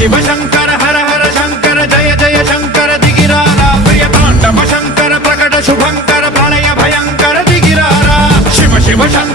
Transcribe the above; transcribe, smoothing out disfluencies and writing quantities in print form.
शिव शंकर हर हर शंकर जय जय शंकर दिगिरारा प्रिय तांडव शंकर प्रकट शुभंकर प्रलय भयंकर दिगिरारा शिव शिव शंकर